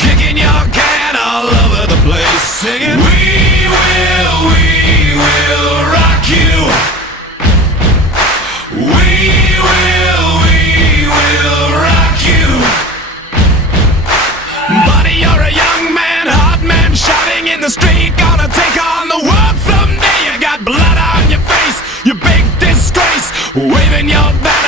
kicking your can all over the place, singing, we will rock you. We will rock you. Buddy, you're a young man, hot man, shouting in the street, gonna take on the world someday. You got blood on your face, you big disgrace, waving your bat